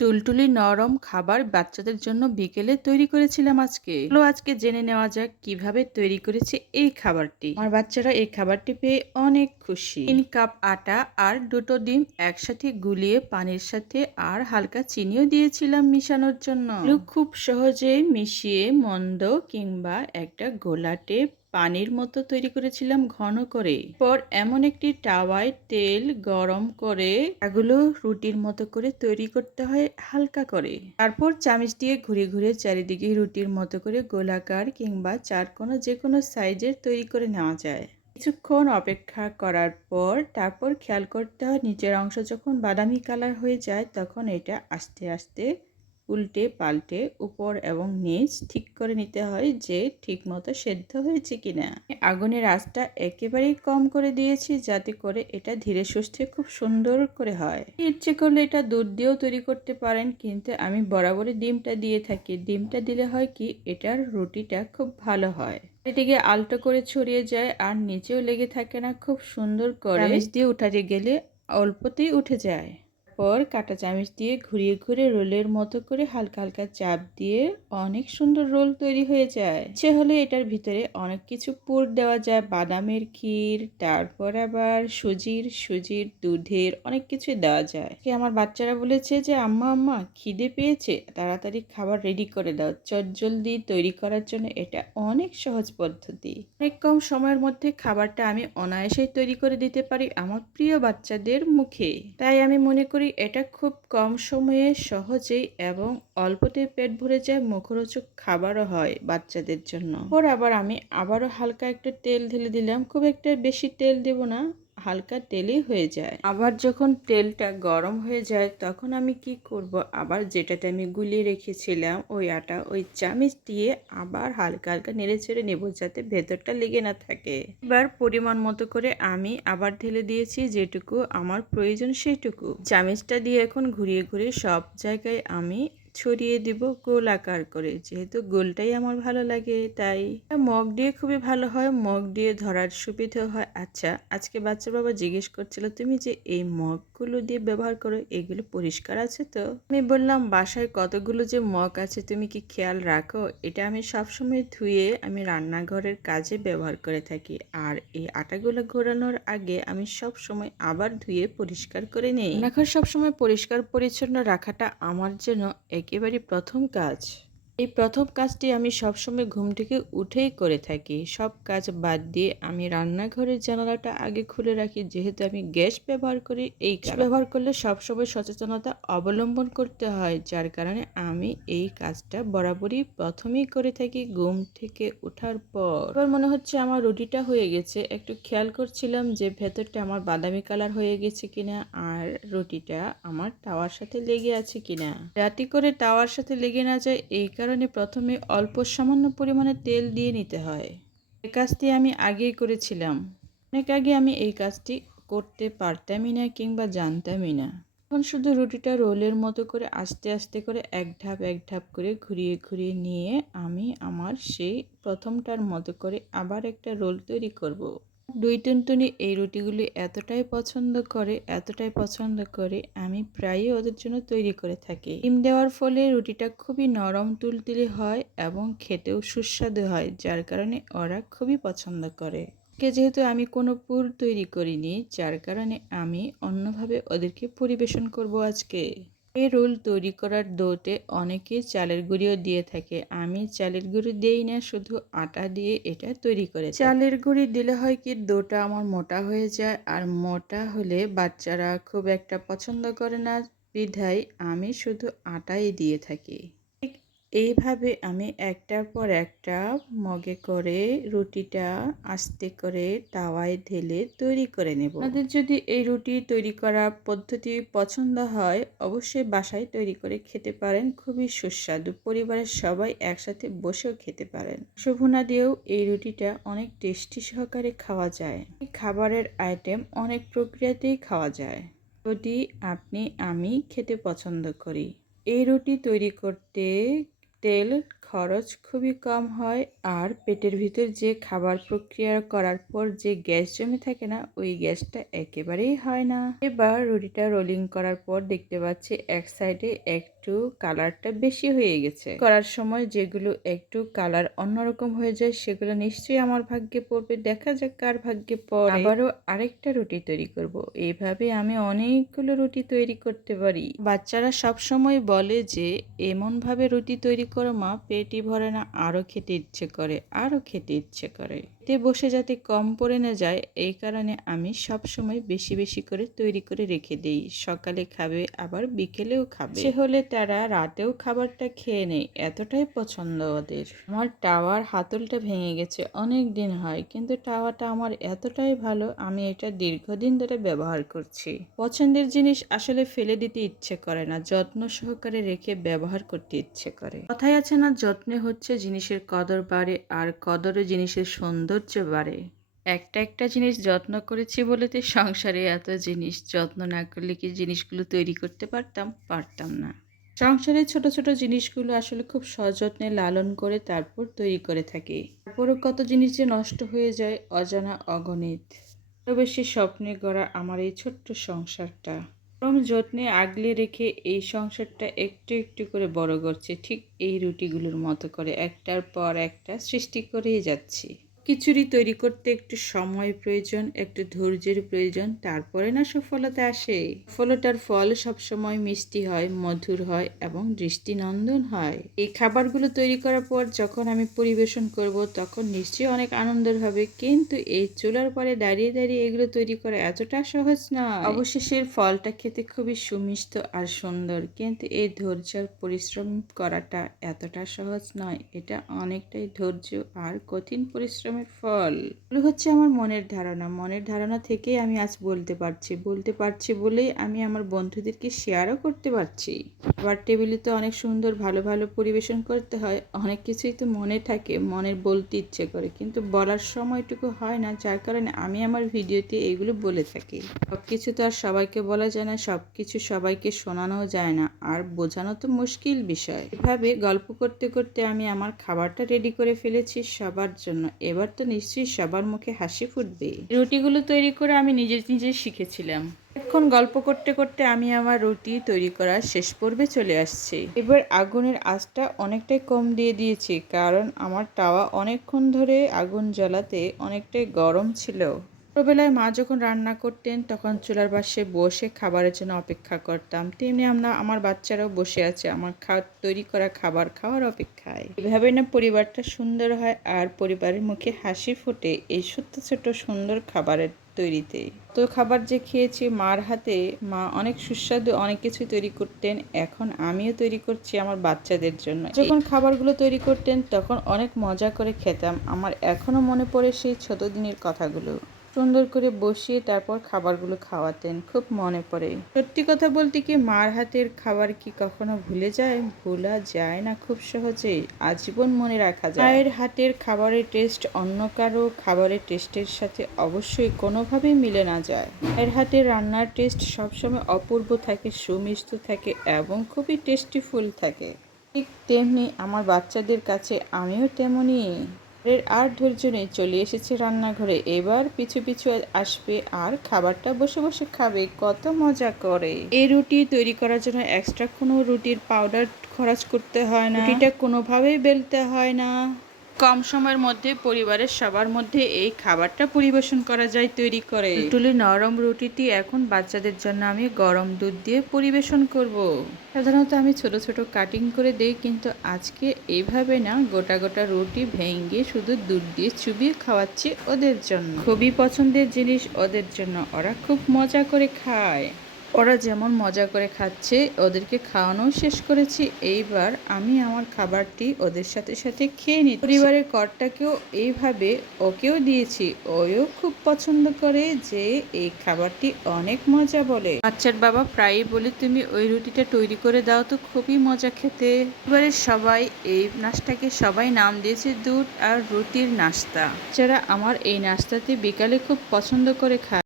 টুলটুলি নরম খাবার বাচ্চাদের জন্য বিকেলে তৈরি করেছিলাম আজকে। চলো আজকে জেনে নেওয়া যাক কিভাবে তৈরি করেছি এই খাবারটি। আমার বাচ্চারা এই খাবারটি পেয়ে অনেক খুশি। 3 কাপ আটা আর 2টো ডিম একসাথে গুলিয়ে পানির সাথে আর হালকা চিনিও দিয়েছিলাম মিশানোর জন্য। খুব সহজেই মিশিয়ে মন্দ কিংবা একটা গোলাটে পানির মতো তৈরি করেছিলাম ঘন করে। পর এমন একটি তাওয়ায় তেল গরম করে এগুলো রুটির মতো করে তৈরি করতে হয় হালকা করে। তারপর চামচ দিয়ে ঘুরে ঘুরে চারিদিকে রুটির মতো করে গোলাকার কিংবা চারকোনা যে কোনো সাইজের তৈরি করে নেওয়া যায়। কিছুক্ষণ অপেক্ষা করার পর তারপর খেয়াল করতে হয় নিচের অংশ যখন বাদামি কালার হয়ে যায় তখন এটা আস্তে আস্তে উল্টে পাল্টে উপর এবং নিচ ঠিক করে নিতে হয় যে ঠিক মতো সেদ্ধ হয়েছে কিনা। আগুনের আঁচটা একেবারেই কম করে দিয়েছি যাতে করে এটা ধীরে সুস্থে খুব সুন্দর করে হয়। ইচ্ছে করলে এটা দুধ দিয়েও তৈরি করতে পারেন, কিন্তু আমি বরাবরই ডিমটা দিয়ে থাকি। ডিমটা দিলে হয় কি এটার রুটিটা খুব ভালো হয়, এদিকে আলতো করে ছড়িয়ে যায় আর নিচেও লেগে থাকে না, খুব সুন্দর করে চামচ দিয়ে উঠাতে গেলে অল্পতেই উঠে যায়। পর কাঁটা চামচ দিয়ে ঘুরিয়ে ঘুরে রোলের মতো করে হালকা হালকা চাপ দিয়ে অনেক সুন্দর রোল তৈরি হয়ে যায়। ইচ্ছে হলে এটার ভিতরে অনেক কিছু পুর দেওয়া যায়, বাদামের ক্ষীর, তারপর আবার সুজির দুধের অনেক কিছু দেওয়া যায়। আমার বাচ্চারা বলেছে যে আম্মা আম্মা খিদে পেয়েছে, তাড়াতাড়ি খাবার রেডি করে দাও। চটজলদি তৈরি করার জন্য এটা অনেক সহজ পদ্ধতি। অনেক কম সময়ের মধ্যে খাবারটা আমি অনায়াসেই তৈরি করে দিতে পারি আমার প্রিয় বাচ্চাদের মুখে। তাই আমি মনে করি এটা খুব কম সময়ে সহজেই এবং অল্পতে পেট ভরে যায়, মুখরোচক খাবারও হয় বাচ্চাদের জন্য। পর আবার আমি আবারও হালকা একটু তেল ঢেলে দিলাম, খুব একটা বেশি তেল দেব না, হালকা তেলেই হয়ে যায়। আবার যখন তেলটা গরম হয়ে যায় তখন আমি কি করব, আবার যেটাতে আমি গুলিয়ে রেখেছিলাম ওই আটা ওই চামচ দিয়ে আবার হালকা হালকা নেড়ে চেড়ে নেব যাতে ভেতরটা লেগে না থাকে। এবার পরিমাণ মতো করে আমি আবার ঢেলে দিয়েছি, যেটুকু আমার প্রয়োজন সেইটুকু। চামচটা দিয়ে এখন ঘুরিয়ে ঘুরিয়ে সব জায়গায় আমি ছড়িয়ে দিব গোল আকার করে, যেহেতু গোলটাই আমার ভালো লাগে। তাই মগ দিয়ে খুবই ভালো হয়, মগ দিয়ে ধরার সুবিধা হয়। আচ্ছা, আজকে বাচ্চা বাবা জিজ্ঞেস করছিল তুমি যে এই মগগুলো দিয়ে ব্যবহার করো এগুলো পরিষ্কার আছে তো? আমি বললাম বাসায় কতগুলো যে মগ আছে তুমি কি খেয়াল রাখো? এটা আমি সবসময় ধুয়ে আমি রান্নাঘরের কাজে ব্যবহার করে থাকি, আর এই আটাগুলো ঘোরানোর আগে আমি সব সময় আবার ধুয়ে পরিষ্কার করে নিই। রান্নাঘর সবসময় পরিষ্কার পরিচ্ছন্ন রাখাটা আমার জন্য একেবারে প্রথম কাজ। এই প্রথম কাজটি আমি সবসময় ঘুম থেকে উঠেই করে থাকি। সব কাজ বাদ দিয়ে আমি রান্নাঘরের জানালাটা আগে খুলে রাখি, যেহেতু আমি গ্যাস ব্যবহার করি। এই গ্যাস ব্যবহার করলে সবসময় সচেতনতা অবলম্বন করতে হয়, যার কারণে আমি এই কাজটা বরাবরই প্রথমেই করে থাকি ঘুম থেকে ওঠার পর। এবার মনে হচ্ছে আমার রুটিটা হয়ে গেছে, একটু খেয়াল করছিলাম যে ভেতরটা আমার বাদামি কালার হয়ে গেছে কিনা আর রুটিটা আমার তাওয়ার সাথে লেগে আছে কিনা। যাতে করে তাওয়ার সাথে লেগে না যায় এই কারণে প্রথমে অল্প সামান্য পরিমাণে তেল দিয়ে নিতে হয়। এই কাজটি আমি আগেই করেছিলাম, অনেক আগে আমি এই কাজটি করতে পারতামই না কিংবা জানতামই না। এখন শুধু রুটিটা রোলের মতো করে আস্তে আস্তে করে এক ধাপ করে ঘুরিয়ে ঘুরিয়ে নিয়ে আমি আমার সেই প্রথমটার মতো করে আবার একটা রোল তৈরি করব। দুই টুনটুনি এই রুটিগুলি এতটাই পছন্দ করে আমি প্রায়ই ওদের জন্য তৈরি করে থাকি। ডিম দেওয়ার ফলে রুটিটা খুবই নরম তুলতুলে হয় এবং খেতেও সুস্বাদু হয়, যার কারণে ওরা খুবই পছন্দ করে। যেহেতু আমি কোনো পুর তৈরি করিনি, যার কারণে আমি অন্যভাবে ওদেরকে পরিবেশন করব আজকে। এই রোল তৈরি করার ডোতে অনেকে চালের গুঁড়িও দিয়ে থাকে, আমি চালের গুঁড়ি দেই না, শুধু আটা দিয়ে এটা তৈরি করে। চালের গুঁড়ি দিলে হয় কি ডোটা আমার মোটা হয়ে যায়, আর মোটা হলে বাচ্চারা খুব একটা পছন্দ করে না, বিধায় আমি শুধু আটাই দিয়ে থাকি। এইভাবে আমি একটার পর একটা মগে করে রুটিটা আস্তে করে তাওয়ায় ঢেলে তৈরি করে নেব। আপনাদের যদি এই রুটি তৈরি করা পদ্ধতি পছন্দ হয় অবশ্যই বাসায় তৈরি করে খেতে পারেন, খুবই সুস্বাদু। পরিবারের সবাই একসাথে বসেও খেতে পারেন। ভুনা দিয়েও এই রুটিটা অনেক টেস্টি সহকারে খাওয়া যায়। এই খাবারের আইটেম অনেক প্রক্রিয়াতেই খাওয়া যায়, যদি আমি খেতে পছন্দ করি। এই রুটি তৈরি করতে তেল খরচ খুবই কম হয় আর পেটের ভিতর যে খাবার প্রক্রিয়া করার পর যে গ্যাস জমে থাকে না, ওই গ্যাসটা একেবারেই হয় না। এবার রুটিটা রোলিং করার পর দেখতে পাচ্ছি এক সাইডে একটু কালারটা বেশি হয়ে গেছে। করার সময় যেগুলো একটু কালার অন্যরকম হয়ে যায় সেগুলো নিশ্চয়ই আমার ভাগ্যে পড়বে, দেখা যাক কার ভাগ্যে পড়ে। আবারও আরেকটা রুটি তৈরি করব। এইভাবে আমি অনেকগুলো রুটি তৈরি করতে পারি। বাচ্চারা সব সময় বলে যে এমনভাবে রুটি তৈরি করো মা, পেটই ভরে না, আরও খেতে ইচ্ছে করে, আরও খেতে ইচ্ছে করে। এতে বসে যাতে কম পড়ে না যায় এই কারণে আমি সব সময় বেশি বেশি করে তৈরি করে রেখে দিই। সকালে খাবে আবার বিকেলেও খাবে, সে হলে তারা রাতেও খাবারটা খেয়ে নেয়, এতটাই পছন্দ ওদের। আমার টাওয়ার হাতলটা ভেঙে গেছে, অনেক দিন হয়, কিন্তু টাওয়াটা আমার এতটাই ভালো, আমি এটা দীর্ঘদিন ধরে ব্যবহার করছি। পছন্দের জিনিস আসলে ফেলে দিতে ইচ্ছে করে না, যত্ন সহকারে রেখে ব্যবহার করতে ইচ্ছে করে। কথাই আছে না, যত্নে হচ্ছে জিনিসের কদর বাড়ে আর কদরে জিনিসের সৌন্দর্য বাড়ে। একটা একটা জিনিস যত্ন করেছি বলে তো সংসারে এত জিনিস, যত্ন না করলে কি জিনিসগুলো তৈরি করতে পারতাম না। সংসারের ছোট ছোট জিনিসগুলো আসলে খুব সযত্নে লালন করে তারপর তৈরি করে থাকি। তারপরও কত জিনিস যে নষ্ট হয়ে যায় অজানা অগণিত। বেশি স্বপ্নে গড়া আমার এই ছোট্ট সংসারটা পরম যত্নে আগলে রেখে এই সংসারটা একটু একটু করে বড় করছে, ঠিক এই রুটিগুলোর মতো করে একটার পর একটা সৃষ্টি করেই যাচ্ছি। খিচুড়ি তৈরি করতে একটু সময় প্রয়োজন, একটু ধৈর্যের প্রয়োজন, তারপরে না সফলতা আসে। সফলতার ফল সবসময় মিষ্টি হয়, মধুর হয় এবং দৃষ্টিনন্দন হয়। এই খাবারগুলো তৈরি করার পর যখন আমি পরিবেশন করব তখন নিশ্চয়ই অনেক আনন্দের হবে, কিন্তু এই চুলার পরে দাঁড়িয়ে দাঁড়িয়ে এগুলো তৈরি করা এতটা সহজ নয়। অবশেষের ফলটা খেতে খুবই সুমিষ্ট আর সুন্দর, কিন্তু এই ধৈর্য আর পরিশ্রম করাটা এতটা সহজ নয়। এটা অনেকটাই ধৈর্য আর কঠিন পরিশ্রমের ফল। এগুলো হচ্ছে আমার মনের ধারণা, মনের ধারণা থেকেই আমি আজ বলতে পারছি বলেই আমি আমার বন্ধুদেরকে শেয়ারও করতে পারছি। আবার টেবিলে তো অনেক সুন্দর ভালো ভালো পরিবেশন করতে হয়, অনেক কিছুই তো মনে থাকে, মনের বলতে ইচ্ছে করে, কিন্তু বলার সময়টুকু হয় না, যার কারণে আমি আমার ভিডিওতে এগুলো বলে থাকি। সব কিছু তো আর সবাইকে বলা যায় না, সব কিছু সবাইকে শোনানোও যায় না, আর বোঝানো তো মুশকিল বিষয়। এভাবে গল্প করতে করতে আমি আমার খাবারটা রেডি করে ফেলেছি সবার জন্য। এবার তো নিশ্চয়ই সবার মুখে হাসি ফুটবে। রুটিগুলো তৈরি করে আমি নিজে শিখেছিলাম। এখন গল্প করতে করতে আমি আমার রুটি তৈরি করার শেষ পর্বে চলে আসছি। এবার আগুনের আঁচটা অনেকটাই কম দিয়ে দিয়েছি, কারণ আমার তাওয়া অনেকক্ষণ ধরে আগুন জ্বালাতে অনেকটাই গরম ছিল। ছোটবেলায় মা যখন রান্না করতেন তখন চুলার পাশে বসে খাবারের জন্য অপেক্ষা করতাম, তেমনি আমার বাচ্চারাও বসে আছে আমার তৈরি করা খাবার খাওয়ার অপেক্ষায়। এভাবে না পরিবারটা সুন্দর হয় আর পরিবারের মুখে হাসি ফোটে এই ছোট্ট ছোট্ট সুন্দর খাবারের তৈরিতে। তো খাবার যে খেয়েছি মার হাতে, মা অনেক সুস্বাদু অনেক কিছু তৈরি করতেন, এখন আমিও তৈরি করছি আমার বাচ্চাদের জন্য। যখন খাবারগুলো তৈরি করতেন তখন অনেক মজা করে খেতাম, আমার এখনো মনে পড়ে সেই ছোট দিনের কথাগুলো। সুন্দর করে বসিয়ে তারপর খাবারগুলো খাওয়াতেন, খুব মনে পড়ে। সত্যি কথা বলতে কি, মার হাতের খাবার কি কখনো ভুলে যায়? ভোলা যায় না খুব সহজেই, আজীবন মনে রাখা যায়। মায়ের হাতের খাবারের টেস্ট অন্য কারো খাবারের টেস্টের সাথে অবশ্যই কোনোভাবেই মিলে না যায়। মায়ের হাতের রান্নার টেস্ট সবসময় অপূর্ব থাকে, সুমিষ্ট থাকে এবং খুবই টেস্টিফুল থাকে। ঠিক তেমনি আমার বাচ্চাদের কাছে আমিও তেমনই। আর ধৈর্য নেই, চলে এসেছে রান্নাঘরে, এবার পিছু পিছু আসবে আর খাবারটা বসে বসে খাবে, কত মজা করে। এই রুটি তৈরি করার জন্য এক্সট্রা কোনো রুটির পাউডার খরচ করতে হয় না, রুটিটা কোনোভাবেই বেলতে হয় না। কম সময়ের মধ্যে পরিবারের সবার মধ্যে এই খাবারটা পরিবেশন করা যায় তৈরি করে। টুলটুলি নরম রুটিটি এখন বাচ্চাদের জন্য আমি গরম দুধ দিয়ে পরিবেশন করব। সাধারণত আমি ছোট ছোট কাটিং করে দেই, কিন্তু আজকে এইভাবে না, গোটা গোটা রুটি ভেঙে শুধু দুধ দিয়ে চুবিয়ে খাওয়াচ্ছি ওদের জন্য। খুবই পছন্দের জিনিস ওদের জন্য, ওরা খুব মজা করে খায়। ওরা যেমন মজা করে খাচ্ছে ওদেরকে খাওয়ানো শেষ করেছি, এইবার আমি আমার খাবারটি ওদের সাথে সাথে খেয়ে নিই। পরিবারের কর্তাকেও এইভাবে ওকেও দিয়েছি, ওও খুব পছন্দ করে, যে এই খাবারটি অনেক মজা বলে। বাচ্চার বাবা প্রায়ই বলে, তুমি ওই রুটিটা তৈরি করে দাও তো, খুবই মজা খেতে। পরিবারের সবাই এই নাস্তাকে সবাই নাম দিয়েছে দুধ আর রুটির নাস্তা। যারা আমার এই নাস্তাতে বিকালে খুব পছন্দ করে খায়।